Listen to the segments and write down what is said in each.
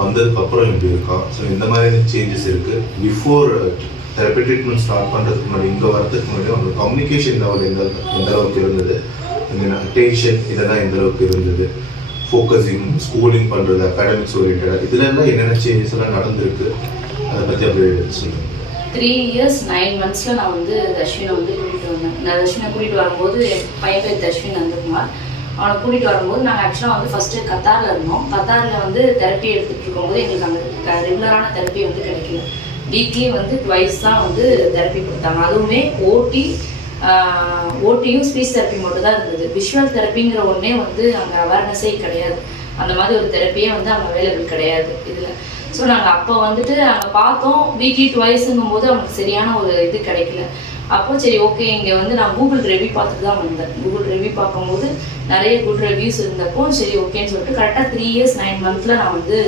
வந்ததுக்கு அப்புறம் எப்படி இருக்கான். ஸோ இந்த மாதிரி சேஞ்சஸ் இருக்கு. பிஃபோர் தெரப்பி ட்ரீட்மெண்ட் ஸ்டார்ட் பண்ணுறதுக்கு முன்னாடி, இங்கே வரதுக்கு முன்னாடி அவங்க கம்யூனிகேஷன் லெவல் எந்த அளவுக்கு இருந்தது, அட்டென்ஷன் இதெல்லாம் எந்த அளவுக்கு இருந்தது, ஃபோக்கஸிங், ஸ்கூலிங் பண்ணுறது, அகாடமிக்ஸ் ஓரியன்டாக இதுல என்னென்ன சேஞ்சஸ் எல்லாம் நடந்திருக்கு, அதை பற்றி அப்படியே சொல்லுங்கள். 3 years 9 months நான் வந்து தஷ்வினை வந்து கூட்டிகிட்டு வந்தேன். நான் தஷ்வினை கூட்டிகிட்டு வரும்போது என் பையன் பேர் தஷ்வின் நந்தகுமார். அவனை கூட்டிகிட்டு வரும்போது நாங்கள் ஆக்சுவலாக வந்து ஃபஸ்ட்டு கத்தாரில் இருந்தோம். கத்தாரில் வந்து தெரப்பி எடுத்துகிட்டு இருக்கும்போது எங்களுக்கு அந்த ரெகுலரான தெரப்பி வந்து கிடைக்கல. வீக்லி வந்து ட்வைஸ் தான் வந்து தெரப்பி கொடுத்தாங்க. அதுவுமே ஓட்டியும் ஸ்பீச் தெரப்பி மட்டும் தான் இருந்தது. விஷுவல் தெரப்பிங்கிற ஒன்றே வந்து அங்கே அவேர்னஸே கிடையாது. அந்த மாதிரி ஒரு தெரப்பியே வந்து அங்கே அவைலபிள் கிடையாது இதில். ஸோ நாங்கள் அப்போ வந்துட்டு அங்கே பார்த்தோம். வீக்லி ட்வைஸுங்கும் போது அவனுக்கு சரியான ஒரு இது கிடைக்கல. அப்போ சரி ஓகே, இங்கே வந்து நான் கூகுள் ரிவ்யூ பார்த்துட்டு தான் வந்தேன். கூகுள் ரிவ்யூ பார்க்கும்போது நிறைய குட் ரிவ்யூஸ் இருந்தப்போ சரி ஓகேன்னு சொல்லிட்டு கரெக்டாக 3 years 9 months நான் வந்து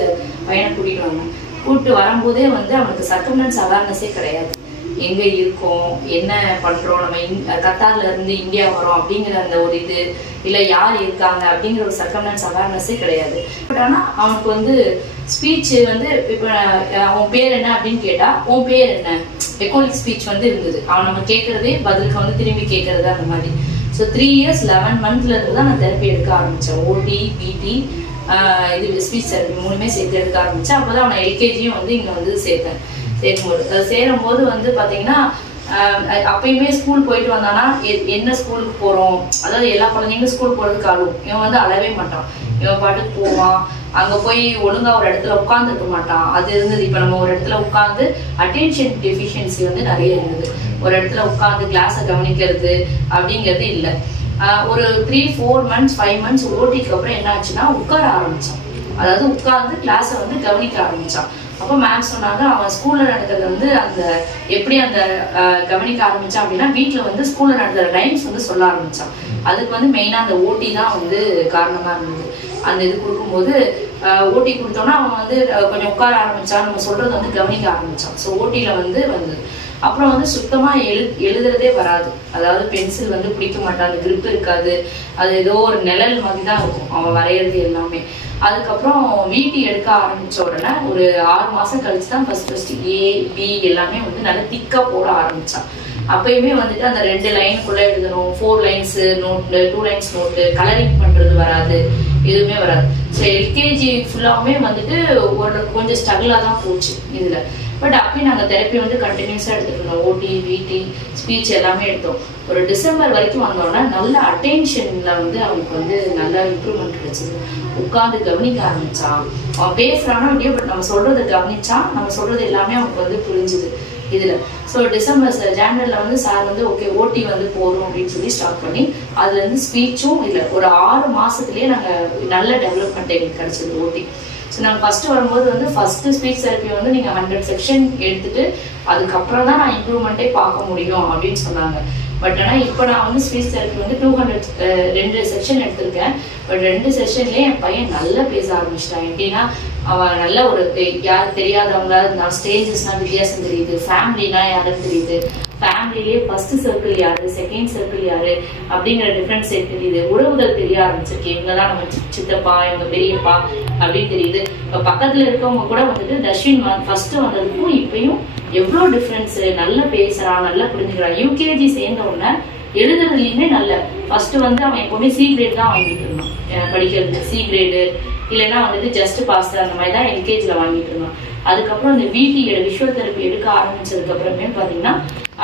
பையனை கூட்டிகிட்டு வந்தேன். கூப்பிட்டு வரும்போதே வந்து அவனுக்கு சர்க்கம்டன்ஸ் அவேர்னஸே கிடையாது. எங்கே இருக்கோம், என்ன பண்ணுறோம், நம்ம கத்தாரில் இருந்து இந்தியா வரோம் அப்படிங்கிற அந்த ஒரு இது, இல்லை யார் இருக்காங்க அப்படிங்கிற ஒரு சர்க்கம்டன்ஸ் அவேர்னஸே கிடையாது. பட் ஆனால் அவனுக்கு வந்து ஸ்பீச் வந்து இப்போ அவன் பேர் என்ன அப்படின்னு கேட்டால் உன் பேர் என்ன எக்கோலிக் ஸ்பீச் வந்து இருந்தது. அவன் நம்ம கேட்குறதே பதிலுக்கு வந்து திரும்பி கேட்குறது அந்த மாதிரி. ஸோ 3 years 11 months இருந்து தான் நான் தெரப்பி எடுக்க ஆரம்பித்தேன். ஓடி, பிடி, இது ஸ்பீச் தெரப்பி 3மே சேர்த்து எடுக்க ஆரம்பித்தேன். அப்போ தான் அவனை எல்கேஜியும் வந்து இங்கே வந்து சேரும்போது வந்து பார்த்தீங்கன்னா அப்பயுமே ஸ்கூல் போயிட்டு வந்தானா என்ன ஸ்கூலுக்கு போகிறோம், அதாவது எல்லா குழந்தைங்களும் ஸ்கூல் போகிறதுக்கு அழுவும். இவன் வந்து அழவே மாட்டான். இவன் பாட்டுக்கு போவான். அங்கே போய் ஒழுங்காக ஒரு இடத்துல உட்காந்துருக்க மாட்டான். அது இருந்தது. இப்போ நம்ம ஒரு இடத்துல உட்காந்து அட்டென்ஷன் டெஃபிஷியன்சி வந்து நிறைய இருந்தது. ஒரு இடத்துல உட்காந்து கிளாஸை கவனிக்கிறது அப்படிங்கிறது இல்லை. ஒரு 3-4 months 5 months ஓட்டிக்கு அப்புறம் என்ன ஆச்சுன்னா உட்கார ஆரம்பித்தான். அதாவது உட்காந்து கிளாஸை வந்து கவனிக்க ஆரம்பித்தான். அப்போ மேம் சொன்னாங்க அவன் ஸ்கூலில் நடக்கிறது வந்து அந்த எப்படி அந்த கவனிக்க ஆரம்பித்தான் அப்படின்னா வீட்டில் வந்து ஸ்கூலில் நடக்கிற ரைம்ஸ் வந்து சொல்ல ஆரம்பித்தான். அதுக்கு வந்து மெயினாக அந்த ஓட்டி தான் வந்து காரணமாக இருந்தது. அந்த இது கொடுக்கும்போது ஓட்டி கொடுத்தோன்னா அவன் வந்து கொஞ்சம் உட்கார ஆரம்பித்தான். நம்ம சொல்கிறது வந்து கவனிக்க ஆரம்பித்தான். ஸோ ஓட்டியில் வந்தது. அப்புறம் வந்து சுத்தமாக எழுதுறதே வராது. அதாவது பென்சில் வந்து பிடிக்க மாட்டான். அந்த கிரிப் இருக்காது. அது ஏதோ ஒரு நிழல் மாதிரி தான் இருக்கும் அவன் வரைகிறது எல்லாமே. அதுக்கப்புறம் வீட்டு எடுக்க ஆரம்பிச்ச உடனே ஒரு 6 மாசம் கழிச்சு தான் ஃபர்ஸ்ட் ஏ பி எல்லாமே வந்து நல்லா திக்கா போட ஆரம்பிச்சான். அப்பயுமே வந்துட்டு அந்த 2 லைனுக்குள்ள எழுதணும், 4 lines note, 2 lines note, colouring பண்றது வராது, எதுவுமே வராது. ஸோ எல்கேஜி ஃபுல்லாவுமே வந்துட்டு கொஞ்சம் ஸ்ட்ரகிளா தான் போச்சு இதுல. பட் அப்பயும் நாங்கள் தெரப்பி வந்து கண்டினியூஸாக எடுத்துட்டு இருந்தோம். ஓடி, பிடி, ஸ்பீச் எல்லாமே எடுத்தோம். ஒரு டிசம்பர் வரைக்கும் வந்தோன்னா நல்ல அட்டென்ஷன்ல வந்து அவனுக்கு வந்து நல்ல இம்ப்ரூவ்மெண்ட் கிடைச்சது. உட்காந்து கவனிக்க ஆரம்பிச்சான். அவன் பேசுறானோ இல்லையோ பட் நம்ம சொல்றதை கவனிச்சான். நம்ம சொல்றது எல்லாமே அவனுக்கு வந்து புரிஞ்சுது இதுல. ஸோ ஜனவரியில் வந்து சார் வந்து ஓகே ஓட்டி வந்து போறோம் அப்படின்னு சொல்லி ஸ்டார்ட் பண்ணி அதுல இருந்து ஸ்பீச்சும் இல்லை ஒரு 6 மாசத்துலயே நாங்கள் நல்ல டெவலப்மெண்ட் எங்களுக்கு கிடைச்சது ஓட்டி. ஸோ நாங்கள் ஃபர்ஸ்ட் வரும்போது வந்து ஃபர்ஸ்ட் ஸ்பீச் தெரப்பி வந்து நீங்கள் 100 செக்ஷன் எடுத்துட்டு அதுக்கப்புறம் தான் நான் இம்ப்ரூவ்மெண்ட்டே பார்க்க முடியும் அப்படின்னு சொன்னாங்க. பட் ஆனால் இப்போ நான் வந்து ஸ்பீச் தெரப்பி வந்து 200 செக்ஷன் எடுத்திருக்கேன். பட் 2 செஷன்லேயே என் பையன் நல்லா பேச ஆரம்பிச்சிட்டான். எப்படின்னா அவன் நல்ல ஒரு யார் தெரியாதவங்களா இருந்தாலும் ஸ்டேஜஸ்னா வித்தியாசம் தெரியுது, ஃபேமிலினா யாருன்னு தெரியுது, ஃபேமிலிலேயே ஃபர்ஸ்ட் சர்க்கிள் யாரு, செகண்ட் சர்க்கிள் யாரு அப்படிங்கிற டிஃப்ரென்ஸ் தெரியுது, உறவுகள் தெரிய ஆரம்பிச்சிருக்கு. இவங்க தான் நம்ம சித்தப்பா, இவங்க பெரியப்பா அப்படின்னு தெரியுது. இப்போ பக்கத்துல இருக்கவங்க கூட வந்துட்டு தஷ்வின் ஃபர்ஸ்ட் வந்ததுக்கும் இப்பயும் எவ்வளோ டிஃப்ரென்ஸ். நல்லா பேசுறான், நல்லா புரிஞ்சுக்கிறான். யூகேஜி சேர்ந்த உடனே எழுதுறதுலையுமே நல்ல ஃபர்ஸ்ட் வந்து அவன் எப்பவுமே சி கிரேட் தான் வாங்கிட்டு இருந்தான். படிக்கிறது சி கிரேடு இல்லைன்னா வந்துட்டு ஜஸ்ட் பாஸ் அந்த மாதிரி தான் எல்கேஜியில் வாங்கிட்டு இருந்தான். அதுக்கப்புறம் இந்த விஷுவல் தெரப்பி எடுக்க ஆரம்பிச்சதுக்கு அப்புறமே பார்த்தீங்கன்னா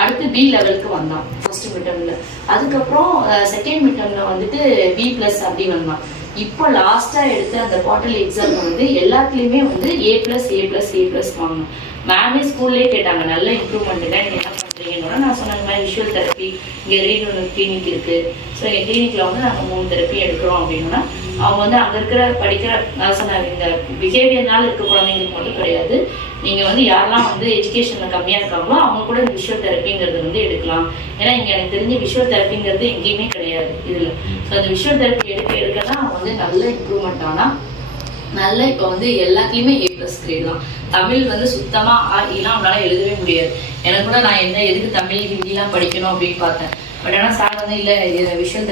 அடுத்து பி லெவலுக்கு வந்தான் ஃபர்ஸ்ட் மிட்டம்ல. அதுக்கப்புறம் செகண்ட் மிட்டம்ல வந்துட்டு B+ அப்படி வந்தான். இப்போ லாஸ்டா எடுத்த அந்த குவார்டர்லி எக்ஸாம் வந்து எல்லாத்துலயுமே வந்து A+A+A+ வாங்கணும். மேமே ஸ்கூல்லேயே கேட்டாங்க நல்ல இம்ப்ரூவ்மெண்ட்டுங்க, நீங்க என்ன பண்றீங்கன்னா நான் சொன்ன மாதிரி விஷுவல் தெரப்பி இங்கே ரீஜனல் கிளினிக் இருக்கு. ஸோ எங்கள் கிளினிக்ல வந்து நாங்கள் 3 தெரப்பி எடுக்கிறோம் அப்படின்னா அவங்க வந்து அங்கே இருக்கிற படிக்கிற நான் சொன்னாங்க இந்த பிஹேவியர்னால இருக்க குழந்தைங்களுக்கு மட்டும் கிடையாது, நீங்க வந்து யாரெல்லாம் வந்து எஜுகேஷன்ல கம்மியா இருக்காங்களோ அவங்க கூட இந்த விஷுவல் தெரப்பிங்கிறது வந்து எடுக்கலாம். ஏன்னா இங்க எனக்கு தெரிஞ்ச விஷுவல் தெரப்பிங்கிறது எங்கேயுமே கிடையாது இதுல. ஸோ அந்த விஷுவல் தெரப்பி எடுக்கலாம் அவன் வந்து நல்ல இம்ப்ரூவ்மெண்ட் ஆனா நல்ல இப்போ வந்து எல்லாத்துலயுமே A+ கிரேட் தான். தமிழ் வந்து சுத்தமா எல்லாம் அவனால எழுதவே முடியாது. எனக்கு கூட நான் எதுக்கு தமிழ் ஹிந்திலாம் படிக்கணும் அப்படின்னு பார்த்தேன். பட் ஆனால் சார் வந்து வந்து இல்லை விஷன்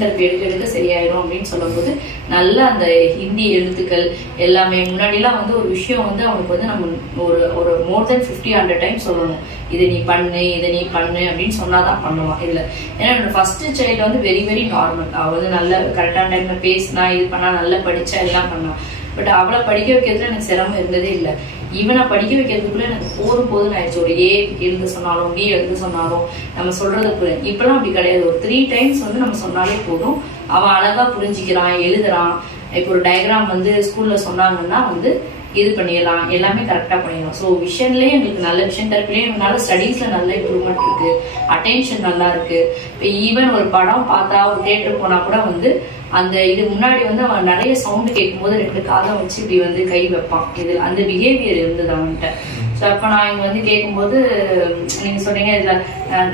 தெரப்பி எடுக்க சரியாயிரும் அப்படின்னு சொல்லும்போது நல்லா அந்த ஹிந்தி எழுத்துக்கள் எல்லாமே முன்னாடிலாம் வந்து ஒரு விஷயம் வந்து அவனுக்கு வந்து நம்ம ஒரு மோர் தென் 50-100 டைம் சொல்லணும், இதை நீ பண்ணு அப்படின்னு சொன்னாதான் பண்ணுவான். இதுல ஏன்னா என்னோட ஃபர்ஸ்ட் சைல்டு வந்து வெரி வெரி நார்மல். அவ வந்து நல்ல கரெக்டான டைம்ல பேசினா, இது பண்ணா, நல்லா படிச்சா, எல்லாம் பண்ணான். பட் அவளை படிக்க வைக்கிறதுல எனக்கு சிரமம் இருந்ததே இல்லை. இவனை படிக்க வைக்கிறதுக்குள்ள எனக்கு போதும் ஆயிடுச்சு. ஒரு ஏ எழுத சொன்னாலும் பி எழுத சொன்னாலும் நம்ம சொல்றது இப்பெல்லாம் அப்படி கிடையாது. ஒரு 3 டைம்ஸ் வந்து நம்ம சொன்னாலே போதும், அவன் அழகா புரிஞ்சுக்கிறான், எழுதுறான். இப்போ ஒரு டயக்ராம் வந்து ஸ்கூல்ல சொன்னாங்கன்னா வந்து இது பண்ணிடலாம், எல்லாமே கரெக்டா பண்ணிடலாம். ஸோ விஷன்லயே எங்களுக்கு நல்ல விஷன் தெரப்பிலேயே எங்களால ஸ்டடீஸ்ல நல்ல இம்ப்ரூவ்மெண்ட் இருக்கு, அட்டென்ஷன் நல்லா இருக்கு. இப்போ ஈவன் ஒரு படம் பார்த்தா, ஒரு தியேட்டர் போனா கூட வந்து அந்த இது முன்னாடி வந்து அவன் நிறைய சவுண்டு கேட்கும் போது 2 காதை வச்சு இப்படி வந்து கை வைப்பான். இது அந்த பிஹேவியர் இருந்தது அவன்கிட்ட. ஸோ அப்போ நான் இங்க வந்து கேட்கும்போது நீங்க சொன்னீங்க இதுல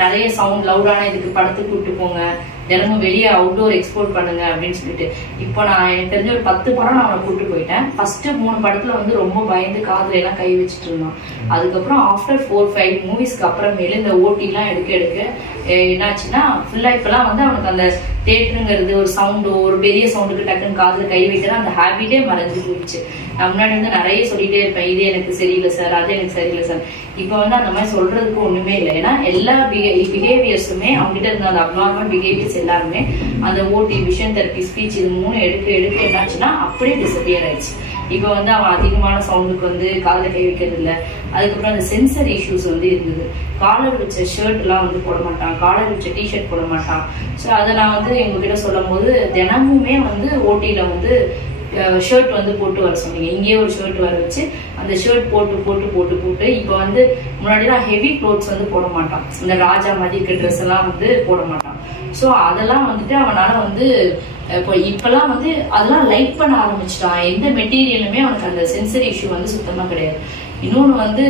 நிறைய சவுண்ட் லவுடான இதுக்கு படத்துக்கு கூப்பிட்டு போங்க, தினமும் வெளியே அவுட்டோர் எக்ஸ்போர்ட் பண்ணுங்க அப்படின்னு சொல்லிட்டு. இப்போ நான் எனக்கு தெரிஞ்ச ஒரு 10 படம் நான் அவனை கூப்பிட்டு போயிட்டேன். ஃபர்ஸ்ட் 3 படத்துல வந்து ரொம்ப பயந்து காதுல எல்லாம் கை வச்சுட்டு இருந்தான். அதுக்கப்புறம் ஆஃப்டர் 4-5 மூவிஸ்க்கு அப்புறமேல இந்த ஓட்டி எல்லாம் எடுக்க என்னாச்சுன்னா ஃபுல்லா இப்பெல்லாம் வந்து அவனுக்கு அந்த தேட்டருங்கிறது ஒரு சவுண்டோ, ஒரு பெரிய சவுண்டுக்கு டக்குன்னு காதுல கை வைக்கிற அந்த ஹேபிட்டே மறைஞ்சு போயிடுச்சு. நான் முன்னாடி வந்து நிறைய சொல்லிட்டே இருப்பேன், இது எனக்கு சரியில்லை சார், அது எனக்கு சரியில்லை சார். இப்போ வந்து அந்த மாதிரி சொல்றதுக்கு ஒண்ணுமே இல்லை. ஏன்னா எல்லா பிஹேவியர்ஸுமே அவங்ககிட்ட இருந்த அந்த அப்நார்மல் பிஹேவியர்ஸ் எல்லாருமே அந்த ஓட்டி, விஷன் தெரப்பி, ஸ்பீச் இது 3 எடுக்க என்னாச்சுன்னா அப்படியே டிசப்பியர் ஆயிடுச்சு. இப்போ வந்து அவன் அதிகமான சவுண்டுக்கு வந்து காதுல கை வைக்கிறது இல்லை. அதுக்கப்புறம் அந்த சென்சர் இஷ்யூஸ் வந்து இருந்தது. காலர் வச்ச ஷர்ட் எல்லாம் வந்து போட மாட்டான், காலர் வச்ச டிஷர்ட் போட மாட்டான். ஸோ அதை நான் வந்து எங்ககிட்ட சொல்லும் போது தினமுமே வந்து ஓட்டியில வந்து ஷர்ட் வந்து போட்டு வர சொன்னீங்க. இங்கேயே ஒரு ஷர்ட் வர வச்சு அந்த ஷர்ட் போட்டு இப்போ வந்து முன்னாடிலாம் ஹெவி க்ளோத்ஸ் வந்து போட மாட்டான், இந்த ராஜா மாதிரி இருக்க ட்ரெஸ் எல்லாம் வந்து போட மாட்டான். ஸோ அதெல்லாம் வந்துட்டு அவனால வந்து இப்பெல்லாம் வந்து அதெல்லாம் லைக் பண்ண ஆரம்பிச்சிட்டான். எந்த மெட்டீரியலுமே அவனுக்கு அந்த சென்சரி இஷ்யூ வந்து சுத்தமா கிடையாது. இன்னொன்னு வந்து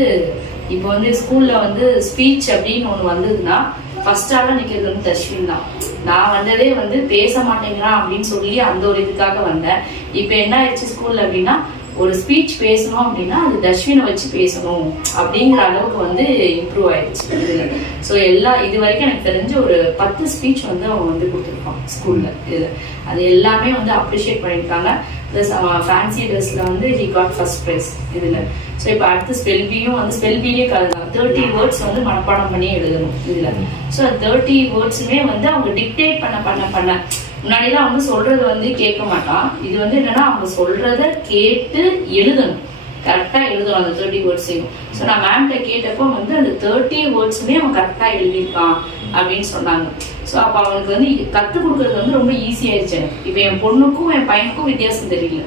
இப்போ வந்து ஸ்கூல்ல வந்து ஸ்பீச் அப்படின்னு ஒண்ணு வந்ததுன்னா ஃபர்ஸ்ட் ஆளா நிக்கிறது வந்து தர்ஷ்வின் தான். நான் வந்ததே வந்து பேச மாட்டேங்கிறான் அப்படின்னு சொல்லி அந்த ஒரு இதுக்காக வந்தேன். இப்ப என்ன ஆயிடுச்சு ஸ்கூல்ல அப்படின்னா, ஒரு ஸ்பீச் பேசணும் அப்படின்னா அது தர்ஷ்வினை வச்சு பேசணும் அப்படிங்கிற அளவுக்கு வந்து இம்ப்ரூவ் ஆயிடுச்சு இதுல. ஸோ இது வரைக்கும் எனக்கு தெரிஞ்ச ஒரு 10 ஸ்பீச் வந்து அவன் வந்து கொடுத்துருப்பான் ஸ்கூல்ல. இதுல அது எல்லாமே வந்து அப்ரிஷியேட் பண்ணியிருக்காங்க. பிளஸ் அவன் ஃபேன்சி ட்ரெஸ்ல வந்து ஹி காட் ஃபர்ஸ்ட் ப்ரைஸ் இதுல. ஸோ இப்போ அடுத்து ஸ்பெல்பியும் வந்து ஸ்பெல்பிலேயே 30 வேர்ட்ஸ் வந்து மனப்பாடம் பண்ணி எழுதணும் இதுல. ஸோ 30 வேர்ட்ஸுமே வந்து அவங்க டிக்டேட் பண்ண முன்னாடிலாம் அவங்க சொல்றது வந்து கேட்க மாட்டான். இது வந்து என்னன்னா அவங்க சொல்றத கேட்டு எழுதணும், கரெக்டா எழுதணும் அந்த 30 வேர்ட்ஸையும். ஸோ நான் மேம்கிட்ட கேட்டப்போ வந்து அந்த 30 வேர்ட்ஸுமே அவன் கரெக்டா எழுதியிருக்கான் அப்படின்னு சொன்னாங்க. ஸோ அப்போ அவனுக்கு வந்து கற்றுக் கொடுக்கறது வந்து ரொம்ப ஈஸி ஆயிடுச்சு எனக்கு. இப்போ என் பொண்ணுக்கும் என் பையனுக்கும் வித்தியாசம் தெரியல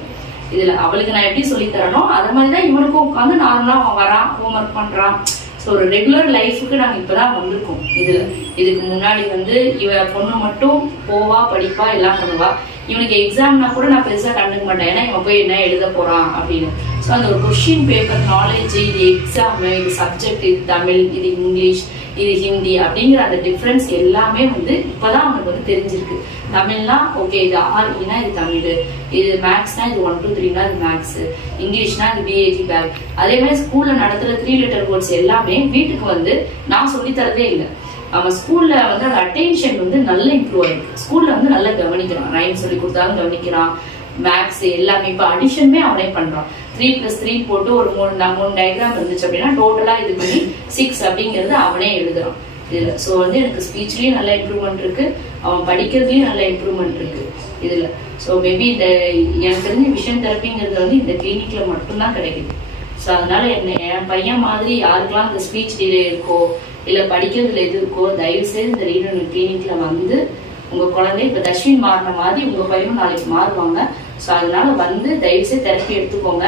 இதுல. அவளுக்கு நான் எப்படி சொல்லி தரனோ அதே மாதிரிதான் இவனுக்கும் உட்காந்து நார்மலா அவன் வரான், ஹோம்ஒர்க் பண்றான். ஸோ ஒரு ரெகுலர் லைஃபுக்கு நாங்கள் இப்பதான் வந்திருக்கோம் இதுல. இதுக்கு முன்னாடி வந்து இவ பொண்ணு மட்டும் போவா, படிப்பா, எல்லாம் பண்ணுவா. இவனுக்கு எக்ஸாம்னா கூட நான் பெருசா கண்டுக்க மாட்டேன், ஏன்னா இவன் போய் என்ன எழுத போறான் அப்படின்னு. ஸோ அந்த ஒரு கொஸ்டின் பேப்பர் நாலேஜ், இது எக்ஸாம், இது சப்ஜெக்ட், இது தமிழ், இது இங்கிலீஷ், இது ஹிந்தி அப்படிங்கிற அந்த டிஃபரன்ஸ் எல்லாமே வந்து இப்பதான் அவனுக்கு வந்து தெரிஞ்சிருக்கு. தமிழ்னா ஓகே இது ஆர்னா இது தமிழ், இது மேக்ஸ்னா இது 1 2 3னா இது மேக்ஸ், இங்கிலீஷ்னா இது பிஏஜி பேக். அதே மாதிரி ஸ்கூல்ல நடத்துற 3 லெட்டர் வேர்ட்ஸ் எல்லாமே வீட்டுக்கு வந்து நான் சொல்லி தரதே இல்லை. அவன் ஸ்கூல்ல வந்து அந்த அட்டென்ஷன் வந்து நல்ல இம்ப்ரூவ் ஆயிருக்கு. ஸ்கூல்ல வந்து நல்லா கவனிக்கிறான், ரைம் சொல்லி கொடுத்தாலும் கவனிக்கிறான், மேக்ஸ் எல்லாமே. இப்போ அடிஷனுமே அவனே பண்றான். 3+3 போட்டு ஒரு 3 டயக்ராம் இருந்துச்சு அப்படின்னா டோட்டலா இது பண்ணி 6 அப்படிங்கிறது அவனே எழுதுறான் இதுல. ஸோ வந்து எனக்கு ஸ்பீச்லயும் நல்ல இம்ப்ரூவ்மெண்ட் இருக்கு, அவன் படிக்கிறதுலயும் நல்ல இம்ப்ரூவ்மெண்ட் இருக்கு இதுல. ஸோ மேபி இந்த எனக்கு தெரிஞ்ச விஷன் தெரப்பிங்கிறது வந்து இந்த கிளினிக்ல மட்டும்தான் கிடைக்குது. ஸோ அதனால என் பையன் மாதிரி யாருக்கெல்லாம் இந்த ஸ்பீச் டிலே இருக்கோ இல்ல படிக்கிறதுல எது இருக்கோ தயவு செய்து இந்த ரீடர் கிளினிக்ல வந்து உங்க குழந்தை இப்ப தர்ஷ்வின் மாறின மாதிரி உங்க பையனும் நாளைக்கு மாறுவாங்க. ஸோ அதனால வந்து தயவு செய்து தெரப்பி எடுத்துக்கோங்க.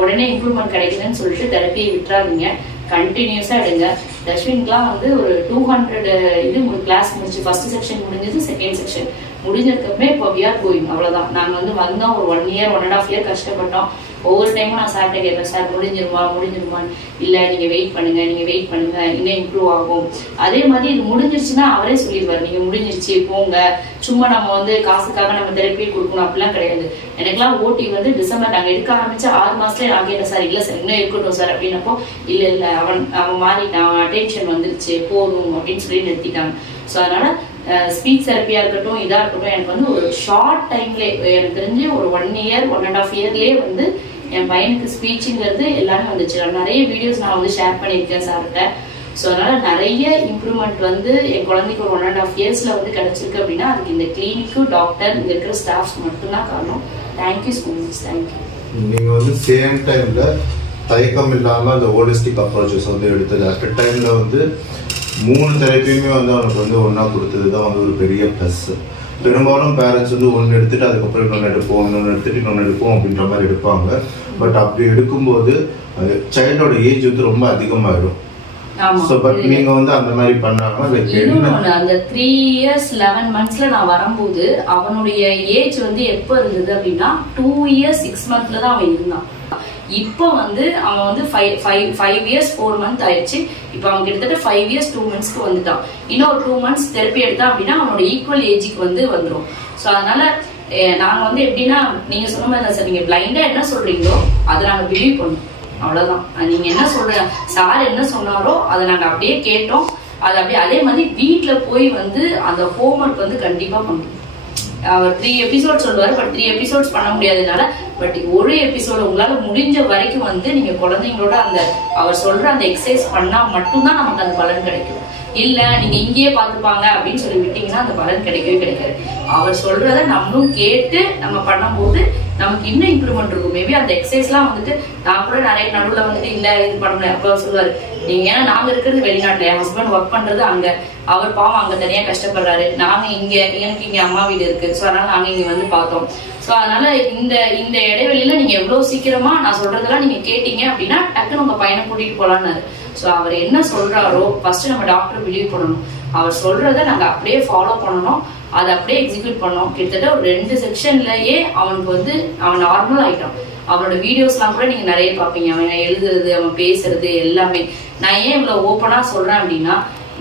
உடனே இம்ப்ரூவ்மெண்ட் கிடைக்குதுன்னு சொல்லிட்டு தெரப்பியை விட்டுறாதீங்க, கண்டினியூஸா எடுங்க. தர்ஷ்வின்க்குலாம் வந்து ஒரு 200 இது கிளாஸ் முடிச்சு, ஃபர்ஸ்ட் செக்ஷன் முடிஞ்சது, செகண்ட் செக்ஷன் முடிஞ்சதுக்குமே இப்போ we are going அவ்வளவுதான். நாங்க வந்து வந்தோம், ஒரு 1 year 1.5 year கஷ்டப்பட்டோம். ஒவ்வொரு டைமும் நான் சார்கிட்ட கேட்பேன், சார் முடிஞ்சிருமா, இல்ல நீங்க வெயிட் பண்ணுங்க இன்னும் இம்ப்ரூவ் ஆகும். அதே மாதிரி இது முடிஞ்சிருச்சுன்னா அவரே சொல்லிடுவாரு, நீங்க முடிஞ்சிருச்சு போங்க, சும்மா நம்ம வந்து காசுக்காக நம்ம தெரப்பி கொடுக்கணும் அப்படிலாம் கிடையாது. எனக்குலாம் ஓட்டி வந்து டிசம்பர் நாங்க எடுக்க ஆரம்பிச்சா 6 மாசத்துல நான் கேட்டேன், சார் இல்ல சார் இன்னும் இருக்கட்டும் சார் அப்படின்னப்போ இல்ல அவன் மாறிட்டான், அட்டென்ஷன் வந்துருச்சு போதும் அப்படின்னு சொல்லி நிறுத்திட்டாங்க. ஸோ அதனால ஸ்பீச் தெரப்பியா இருக்கட்டும் இதா இருக்கட்டும் எனக்கு வந்து ஒரு ஷார்ட் டைம்ல எனக்கு தெரிஞ்சு ஒரு 1 இயர் 1.5 இயர்லயே வந்து என் பையனுக்கு ஸ்பீச்சுங்கிறது எல்லாமே வந்துச்சு. நிறைய வீடியோஸ் நான் வந்து ஷேர் பண்ணியிருக்கேன் சார்கிட்ட. ஸோ அதனால நிறைய இம்ப்ரூவ்மெண்ட் வந்து என் குழந்தைக்கு ஒரு 1.5 இயர்ஸ்ல வந்து கிடைச்சிருக்கு அப்படின்னா அதுக்கு இந்த கிளினிக்கும் டாக்டர் இங்க இருக்கிற ஸ்டாஃப்ஸ் மட்டும்தான் காரணம். Thank you so much. தேங்க்யூ. நீங்க வந்து சேம் டைம்ல தயக்கம் இல்லாம அந்த ஹோலிஸ்டிக் அப்ரோச்சஸ் வந்து எடுத்தது அட் டைம்ல வந்து 3 தெரப்பியுமே வந்து அவனுக்கு வந்து ஒன்னா கொடுத்தது தான் வந்து ஒரு பெரிய ப்ளஸ். பெரும்பாலும் பேரண்ட்ஸ் வந்து ஒன்று எடுத்துட்டு அதுக்கப்புறம் இன்னொன்று எடுத்துட்டு இன்னொன்று எடுப்போம் அப்படின்ற மாதிரி எடுப்பாங்க. பட் அப்படி எடுக்கும்போது சைல்டோட ஏஜ் வந்து ரொம்ப அதிகமாயிடும். நீங்க வந்து அந்த மாதிரி பண்ணாங்கன்னா அந்த 3 இயர்ஸ் 11 monthsல நான் வரும்போது அவனுடைய ஏஜ் வந்து எப்ப இருந்தது அப்படின்னா 2 இயர்ஸ் 6 monthsல தான் அவன் இருந்தான். இப்போ வந்து அவன் வந்து 5 இயர்ஸ் 4 months ஆயிடுச்சு. இப்போ அவன் கிட்டத்தட்ட 5 இயர்ஸ் 2 monthsக்கு வந்துட்டான். இன்னும் ஒரு 2 months தெரப்பி எடுத்தான் அப்படின்னா அவனோட ஈக்குவல் ஏஜுக்கு வந்து வந்துடும். ஸோ அதனால நாங்க வந்து எப்படின்னா நீங்க சொன்ன மாதிரி தான் சார், நீங்க பிளைண்டா என்ன சொல்றீங்களோ அதை நாங்க பிலீவ் பண்ணோம். அவ்வளவுதான். நீங்க என்ன சொல்ற சார் என்ன சொன்னாரோ அதை நாங்க அப்படியே கேட்டோம். அது அப்படியே அதே மாதிரி வீட்டுல போய் வந்து அந்த ஹோம்ஒர்க் வந்து கண்டிப்பா பண்ணணும். அவர் 3 எபிசோட் சொல்லுவாரு. பட் 3 எபிசோட்ஸ் பண்ண முடியாதனால பட் ஒரு எபிசோட உங்களால முடிஞ்ச வரைக்கும் வந்து நீங்க குழந்தைங்களோட அந்த அவர் சொல்ற அந்த எக்ஸசைஸ் பண்ணா மட்டும்தான் நமக்கு அந்த பலன் கிடைக்கும். இல்ல நீங்க இங்கேயே பாத்துப்பாங்க அப்படின்னு சொல்லி விட்டீங்கன்னா அந்த பலன் கிடைக்கவே கிடைக்காது. அவர் சொல்றத நம்மளும் கேட்டு நம்ம பண்ணும்போது நமக்கு இன்னும் இம்ப்ரூவ்மெண்ட் இருக்கும். மேபி அந்த எக்ஸசைஸ் எல்லாம் வந்துட்டு நான் கூட நிறைய நடுவுல வந்துட்டு இல்ல இது பண்ண முடியாது அப்ப சொல்லுவாரு. நீங்க ஏன்னா நாங்க இருக்கிறது வெளிநாட்டுல, என் ஹஸ்பண்ட் ஒர்க் பண்றது அங்க, அவர் பாவம் அங்க தனியா கஷ்டப்படுறாரு. நாங்க இங்க எனக்கு இங்க அம்மா வீடு இருக்கு. ஸோ அதனால நாங்க இங்க வந்து பார்த்தோம். ஸோ அதனால இந்த இடைவெளியில நீங்க எவ்வளவு சீக்கிரமா நான் சொல்றதெல்லாம் நீங்க கேட்டீங்க அப்படின்னா டக்குன்னு உங்க பையனை கூட்டிட்டு போலான்னாரு. ஸோ அவர் என்ன சொல்றாரோ ஃபர்ஸ்ட் நம்ம டாக்டர் பிலீவ் பண்ணணும். அவர் சொல்றத நாங்க அப்படியே ஃபாலோ பண்ணணும், அதை அப்படியே எக்ஸிக்யூட் பண்ணோம். கிட்டத்தட்ட ஒரு 2 செக்ஷன்லயே அவனுக்கு வந்து அவன் நார்மல் ஆயிட்டான். அவனோட வீடியோஸ் எல்லாம் கூட நீங்க நிறைய பாப்பீங்க. அவன் எழுதுறது அவன் பேசுறது எல்லாமே. நான் ஏன் இவ்வளவு ஓப்பனா சொல்றேன் அப்படின்னா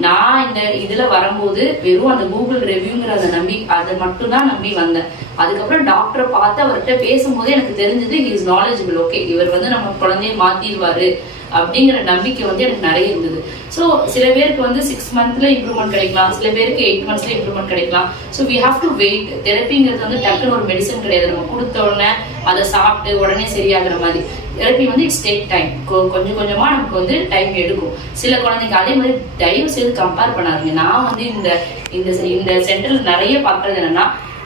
நான் இந்த இதுல வரும்போது வெறும் அந்த கூகுள் ரிவ்யூங்கிறத நம்பி அதை மட்டும் தான் நம்பி வந்தேன். அதுக்கப்புறம் டாக்டரை பார்த்து அவர்கிட்ட பேசும்போது எனக்கு தெரிஞ்சது ஹி இஸ் நாலேஜபிள். ஓகே, இவர் வந்து நம்ம குழந்தைய மாத்திடுவாரு அப்படிங்கிற நம்பிக்கை வந்து எனக்கு நிறைய இருந்தது. ஸோ சில பேருக்கு வந்து 6 monthsல இம்ப்ரூவ்மெண்ட் கிடைக்கலாம், சில பேருக்கு 8 monthsல இம்ப்ரூவ்மெண்ட் கிடைக்கலாம். So we have to wait. தெரப்பிங்கிறது வந்து டக்குன்னு ஒரு மெடிசன் கிடையாது. நம்ம கொடுத்த உடனே அதை சாப்பிட்டு உடனே சரியாகிற மாதிரி தெரப்பி வந்து இட்ஸ் டேக் டைம். கொஞ்சம் கொஞ்சமா நமக்கு வந்து டைம் எடுக்கும். சில குழந்தைங்க அதே மாதிரி தயவு செய்து கம்பேர் பண்ணாதீங்க. நான் வந்து இந்த சென்டர்ல நிறைய பார்க்கறது என்னன்னா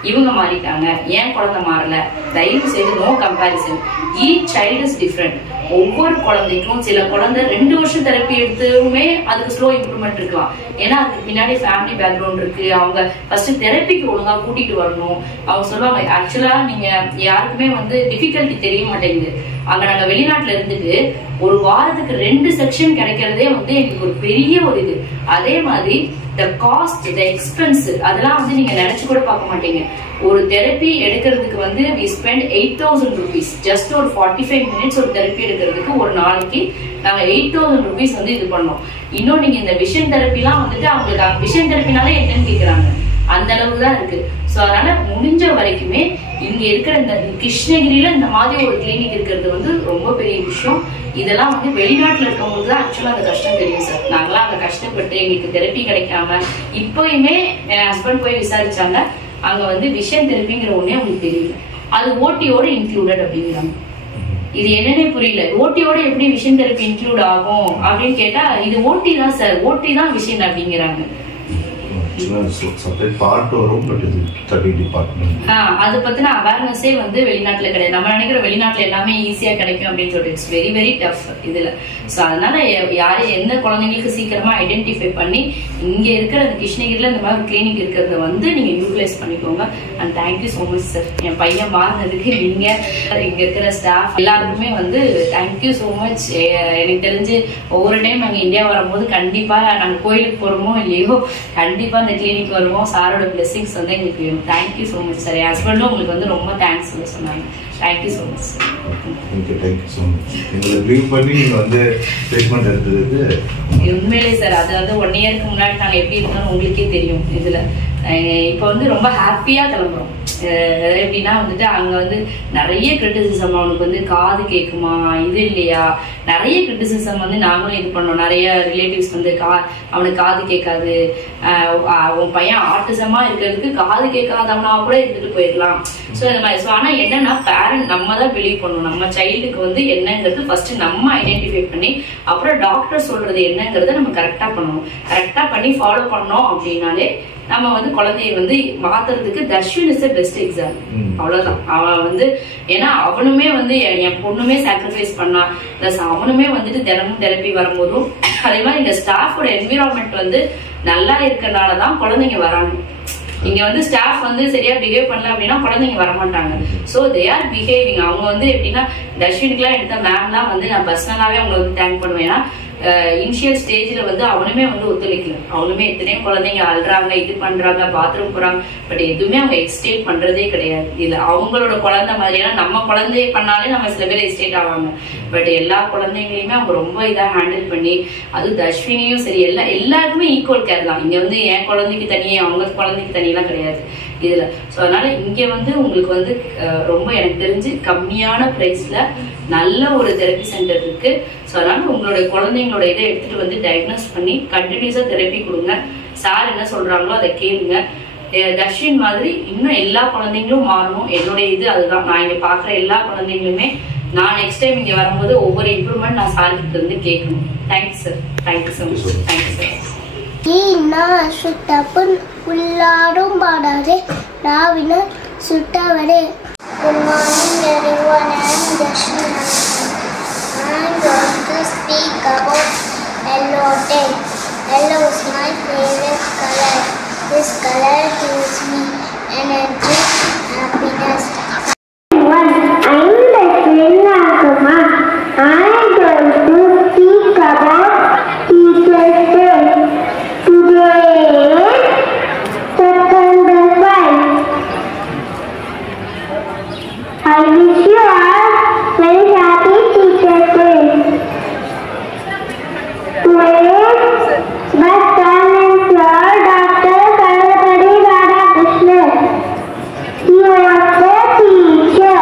இவங்க மாறிட்டாங்க, ஏன் குழந்தை மாறல, தயவு செய்து no comparison. Each child is different. ஒவ்வொரு குழந்தைக்கும் சில குழந்தை 2 வருஷம் தெரப்பி எடுத்துமே அதுக்கு ஸ்லோ இம்ப்ரூவ்மெண்ட் இருக்கலாம். ஏன்னா அதுக்கு பின்னாடி ஃபேமிலி பேக்ரவுண்ட் இருக்கு. அவங்க ஃபர்ஸ்ட் தெரப்பிக்கு ஒழுங்கா கூட்டிட்டு வரணும். அவங்க சொல்லுவாங்க ஆக்சுவலா நீங்க யாருக்குமே வந்து டிஃபிகல்ட்டி தெரிய மாட்டேங்குது. அங்க நாங்க வெளிநாட்டுல இருந்துட்டு ஒரு வாரத்துக்கு 2 செக்ஷன் கிடைக்கிறதே வந்து எங்களுக்கு ஒரு பெரிய ஒரு இது. அதே மாதிரி the cost, the expense அதெல்லாம் வந்து நீங்க நினைச்சு கூட பார்க்க மாட்டீங்க. ஒரு தெரப்பி எடுக்கிறதுக்கு வந்து we spend 8,000 rupees. ஜஸ்ட் ஒரு 45 minutes ஒரு தெரப்பி எடுக்கிறதுக்கு ஒரு நாளைக்கு நாங்க 8,000 rupees வந்து இது பண்ணோம். இன்னும் நீங்க இந்த விஷன் தெரப்பிலாம் வந்துட்டு அவங்களுக்கு விஷன் தெரப்பினாலே என்னன்னு கேக்குறாங்க, அந்த அளவுக்கு தான் இருக்கு. ஸோ அதனால முடிஞ்ச வரைக்குமே இங்க இருக்கிற இந்த கிருஷ்ணகிரியில இந்த மாதிரி ஒரு கிளினிக் இருக்கிறது வந்து ரொம்ப பெரிய விஷயம். இதெல்லாம் வந்து வெளிநாட்டுல இருக்கவங்களுக்கு தான் ஆக்சுவலா அந்த கஷ்டம் தெரியும் சார். நாங்களாம் அந்த கஷ்டப்பட்டு எங்களுக்கு தெரப்பி கிடைக்காம இப்பயுமே என் ஹஸ்பண்ட் போய் விசாரிச்சாங்க. அங்க வந்து விஷன் தெரப்பிங்கிற ஒண்ணே அவங்களுக்கு தெரியல. அது ஓட்டியோட இன்க்ளூடட் அப்படிங்கிறாங்க. இது என்னன்னே புரியல. ஓட்டியோட எப்படி விஷன் தெரப்பி இன்க்ளூட் ஆகும் அப்படின்னு கேட்டா இது ஓட்டி தான் சார், ஓட்டி தான் விஷன் அப்படிங்கிறாங்க. அது பத்தின அவேர்னஸே வந்து வெளிநாட்டுல கிடையாது. நம்ம நினைக்கிற வெளிநாட்டுல எல்லாமே ஈஸியா கிடைக்கும் அப்படின்னு சொல்லிட்டு இட்ஸ் வெரி வெரி டஃப் இதுல. சோ அதனால யாரு எந்த குழந்தைங்களுக்கு சீக்கிரமா ஐடென்டிஃபை பண்ணி இங்க இருக்கிற அந்த கிருஷ்ணகிரில இந்த மாதிரி கிளினிக் இருக்கிறத வந்து நீங்க யூட்டிலைஸ் பண்ணிக்கோங்க. And thank you so much sir. என் பையன் மாறினதுக்கு நீங்க இங்க இருக்கிற ஸ்டாஃப் எல்லாருக்குமே வந்து தேங்க்யூ சோ மச். எனக்கு தெரிஞ்சு ஒவ்வொரு டைம் நாங்க இந்தியா வரும்போது கண்டிப்பா நாங்க கோயிலுக்கு போறோமோ இல்லையோ கண்டிப்பா இந்த கிளினிக் வருவோம். சாரோட பிளெஸிங்ஸ் வந்து எங்களுக்கு வேணும். Thank you so much sir. என் ஹஸ்பண்டும் உங்களுக்கு வந்து ரொம்ப தேங்க்ஸ் சொன்னாங்க. Thank you so much sir. Thank you so much. எங்களை லீவ் பண்ணி நீங்கள் வந்து ட்ரீட்மெண்ட் எடுத்ததுக்கு உண்மையிலே சார் அது வந்து 1 இயருக்கு முன்னாடி நாங்கள் எப்படி இருந்தோம்னு உங்களுக்கே தெரியும். இதில் இப்போ வந்து ரொம்ப ஹாப்பியாக கிளம்புறோம். எப்படின்னா வந்துட்டு அங்க வந்து நிறைய கிரிட்டிசிசம், அவனுக்கு வந்து காது கேட்குமா இது இல்லையா, நிறைய கிரிட்டிசிசம் வந்து நாங்களும் இது பண்ணோம். நிறைய ரிலேட்டிவ்ஸ் வந்து அவனுக்கு காது கேட்காது, அவன் பையன் ஆட்டிசமா இருக்கிறதுக்கு காது கேட்காதவனா கூட இருந்துட்டு போயிடலாம். ஸோ இந்த மாதிரி. ஸோ ஆனால் என்னன்னா பேரண்ட் நம்ம தான் பிலீவ் பண்ணணும். நம்ம சைல்டுக்கு வந்து என்னங்கிறது ஃபர்ஸ்ட் நம்ம ஐடென்டிஃபை பண்ணி அப்புறம் டாக்டர் சொல்றது என்னங்கிறத நம்ம கரெக்டா பண்ணணும். கரெக்டா பண்ணி ஃபாலோ பண்ணோம் அப்படின்னாலே நம்ம வந்து குழந்தைய வந்து மாத்துறதுக்கு Darshan is the best example. அவ்வளவுதான். அவன் வந்து ஏன்னா அவனுமே வந்து என் பொண்ணுமே சாக்ரிஃபைஸ் பண்ணா, பிளஸ் அவனுமே வந்துட்டு தினமும் தெரப்பி வரும்போதும் அதே மாதிரி இந்த ஸ்டாஃபோட என்விரான்மெண்ட் வந்து நல்லா இருக்கனாலதான் குழந்தைங்க வராங்க. இங்க வந்து ஸ்டாஃப் வந்து சரியா பிஹேவ் பண்ணல அப்படின்னா குழந்தைங்க வரமாட்டாங்க. So they are behaving. அவங்க வந்து எப்படின்னா தர்ஷனுக்குலாம் எடுத்த மேம்லாம் வந்து நான் பர்சனலாவே அவங்களுக்கு தேங்க் பண்ணுவேன். ஏன்னா இனிஷியல் ஸ்டேஜ்ல வந்து அவனுமே வந்து ஒத்துழைக்கல. அவனுமே எத்தனையோ குழந்தைங்க அழுறாங்க, இது பண்றாங்க, பாத்ரூம் போறாங்க, பட் எதுவுமே அவங்க எக்ஸ்டேட் பண்றதே கிடையாது. இல்ல அவங்களோட குழந்தை மாதிரி. ஏன்னா நம்ம குழந்தைய பண்ணாலே நம்ம சில பேர் எக்ஸ்டேட் ஆவாங்க. பட் எல்லா குழந்தைங்களையுமே அவங்க ரொம்ப இதா ஹேண்டில் பண்ணி, அது தர்ஷினியும் சரி எல்லாருக்குமே ஈக்குவல் கேர் தான். இங்க வந்து என் குழந்தைக்கு தனியே அவங்க குழந்தைக்கு தனியெல்லாம் கிடையாது இதுல. ஸோ அதனால இங்க வந்து உங்களுக்கு வந்து ரொம்ப எனக்கு தெரிஞ்சு கம்மியான பிரைஸ்ல நல்ல ஒரு தெரப்பி சென்டர் இருக்கு. ஸோ அதனால உங்களுடைய குழந்தைங்களோட இதை எடுத்துட்டு வந்து டயக்னோஸ் பண்ணி கண்டினியூஸா தெரப்பி கொடுங்க. சார் என்ன சொல்றாங்களோ அதை கேளுங்க. தர்ஷின் மாதிரி இன்னும் எல்லா குழந்தைங்களும் மாறணும். என்னுடைய இது அதுதான். நான் இங்க பாக்குற எல்லா குழந்தைங்களுமே நான் நெக்ஸ்ட் டைம் இங்க வரும்போது ஒவ்வொரு இம்ப்ரூவ்மெண்ட் நான் சார் கிட்ட இருந்து கேட்கணும். Thanks sir. Thank you so much. Thank you sir. சுட்டப்பன் உள்ளாடும் பாடாதே ராவின சுட்டவரே. Good morning everyone, I am Darshana. I am going to speak about yellow tape. Yellow is my favorite color. This color gives me energy, happiness. I am Darshana Kumar. I am going to speak about Teacher's Day. I wish you all very happy Teacher's Day. Today's best chancellor Dr. Sarvapalli Radhakrishnan. He was the teacher.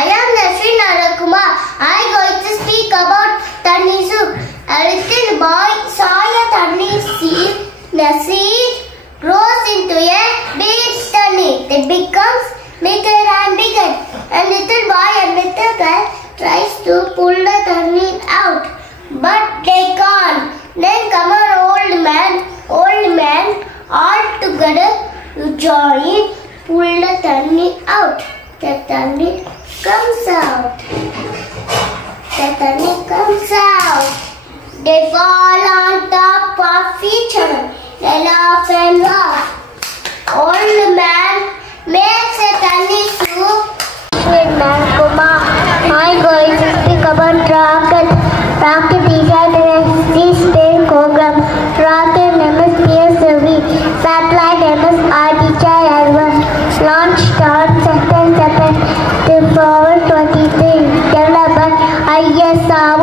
I am Nasreen Arakumar. I am going to speak about Tanizuk. A little boy saw a turnip seed. The seed grows into a big turnip. It becomes bigger and bigger. A little boy and little girl tries to pull the turnip out, but they can't. Then come an old man, all together to join, pull the turnip out. The turnip comes out. The turnip comes out. They fall on top of each other. They laugh and laugh. Old man makes a turnip soup. I'm going to speak about Rocket. Rocket is a space program. Rocket MSPSV. Satellite MSRDCHI-L1. Launched on September 23, developed by ISRO.